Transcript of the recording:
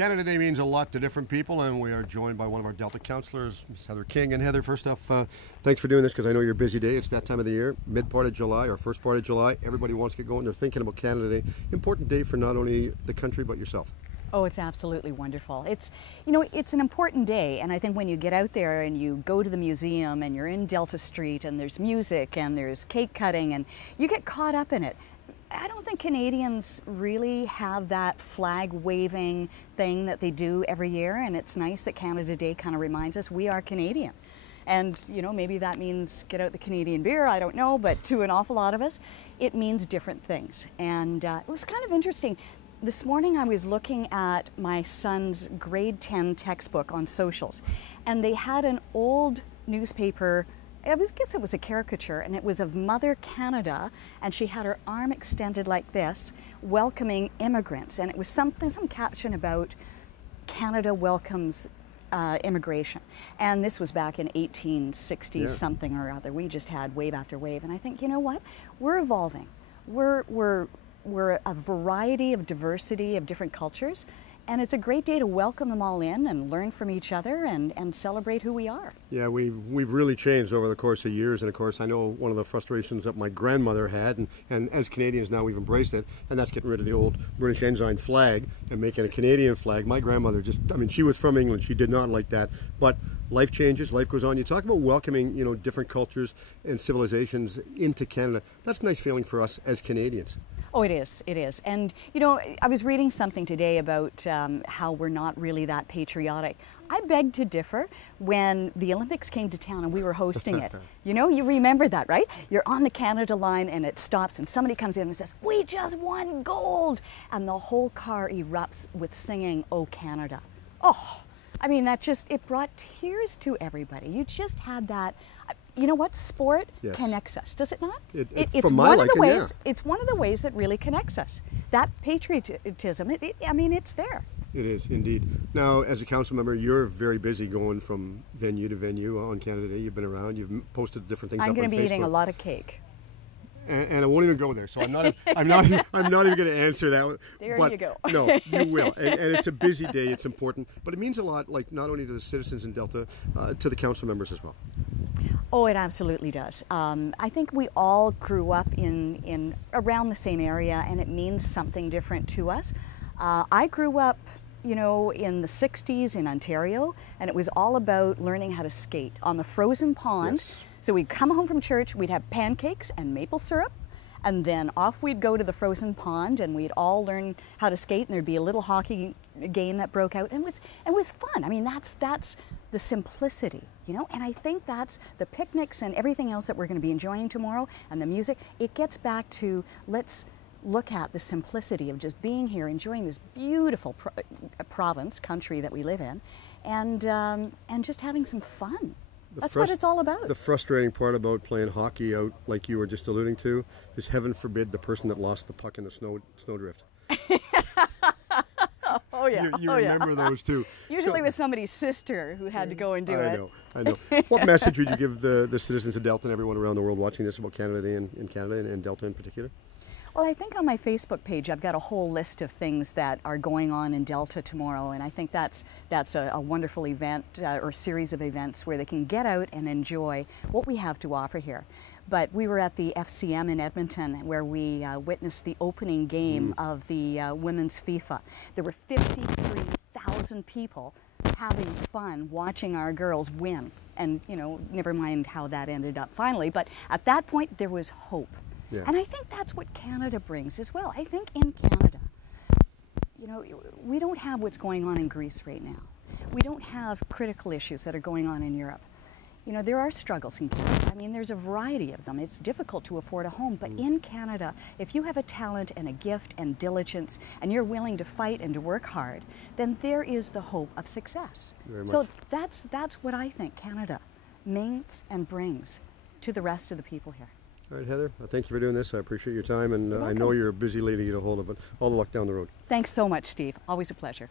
Canada Day means a lot to different people, and we are joined by one of our Delta councillors, Ms. Heather King. And Heather, first off, thanks for doing this, because I know you're a busy day. It's that time of the year, mid part of July or first part of July. Everybody wants to get going. They're thinking about Canada Day. Important day for not only the country, but yourself. Oh, it's absolutely wonderful. It's, you know, it's an important day, and I think when you get out there and you go to the museum and you're in Delta Street and there's music and there's cake cutting and you get caught up in it. I don't think Canadians really have that flag waving thing that they do every year, and it's nice that Canada Day kind of reminds us we are Canadian. And, you know, maybe that means get out the Canadian beer, I don't know, but to an awful lot of us, it means different things. And it was kind of interesting. This morning I was looking at my son's grade 10 textbook on socials, and they had an old newspaper. I guess it was a caricature, and it was of Mother Canada, and she had her arm extended like this, welcoming immigrants, and it was some caption about Canada welcomes immigration. And this was back in 1860 something or other. We just had wave after wave, and I think, you know what? We're evolving. We're a variety of diversity of different cultures, and it's a great day to welcome them all in and learn from each other and celebrate who we are. Yeah, we've really changed over the course of years, and of course I know one of the frustrations that my grandmother had, and as Canadians now we've embraced it, and that's getting rid of the old British Ensign flag and making a Canadian flag. My grandmother just, I mean, she was from England, she did not like that, but life changes, life goes on. You talk about welcoming, you know, different cultures and civilizations into Canada. That's a nice feeling for us as Canadians. Oh, it is, it is. And, you know, I was reading something today about how we're not really that patriotic. I beg to differ. When the Olympics came to town and we were hosting it, you know, you remember that, right? You're on the Canada line and it stops and somebody comes in and says, "We just won gold!" And the whole car erupts with singing, "Oh, Canada." Oh, I mean, that just, it brought tears to everybody. You just had that. You know what? Sport connects us, does it not? It's one of the ways. It's one of the ways that really connects us. That patriotism. I mean, it's there. It is indeed. Now, as a council member, you're very busy going from venue to venue on Canada Day. You've been around. You've posted different things. I'm going to be Facebook. eating a lot of cake. And I won't even go there, so I'm not even going to answer that. There you go. No, you will. And it's a busy day. It's important, but it means a lot. Like not only to the citizens in Delta, to the council members as well. Oh, it absolutely does. I think we all grew up in around the same area, and it means something different to us. I grew up, you know, in the 60s in Ontario, and it was all about learning how to skate on the frozen pond. Yes. So we'd come home from church, we'd have pancakes and maple syrup, and then off we'd go to the frozen pond, and we'd all learn how to skate, and there'd be a little hockey game that broke out, and it was fun. I mean, that's the simplicity, you know, and I think that's the picnics and everything else that we're going to be enjoying tomorrow, and the music. It gets back to, let's look at the simplicity of just being here, enjoying this beautiful country that we live in, and just having some fun. That's what it's all about. The frustrating part about playing hockey out, like you were just alluding to, is heaven forbid the person that lost the puck in the snowdrift. Oh yeah, you remember those too. Usually it was somebody's sister who had to go and do it. I know. What message would you give the citizens of Delta and everyone around the world watching this about Canada Day in Canada and Delta in particular? Well, I think on my Facebook page I've got a whole list of things that are going on in Delta tomorrow, and I think that's a wonderful event or series of events where they can get out and enjoy what we have to offer here. But we were at the FCM in Edmonton where we witnessed the opening game of the women's FIFA. There were 53,000 people having fun watching our girls win, and you know, never mind how that ended up finally, but at that point there was hope. Yeah. And I think that's what Canada brings as well. I think in Canada, you know, we don't have what's going on in Greece right now. We don't have critical issues that are going on in Europe. You know, there are struggles in Canada. I mean, there's a variety of them. It's difficult to afford a home, but in Canada, if you have a talent and a gift and diligence, and you're willing to fight and to work hard, then there is the hope of success. Very much. So that's what I think Canada means and brings to the rest of the people here. All right, Heather, thank you for doing this. I appreciate your time, and I know you're a busy lady to get a hold of, but all the luck down the road. Thanks so much, Steve. Always a pleasure.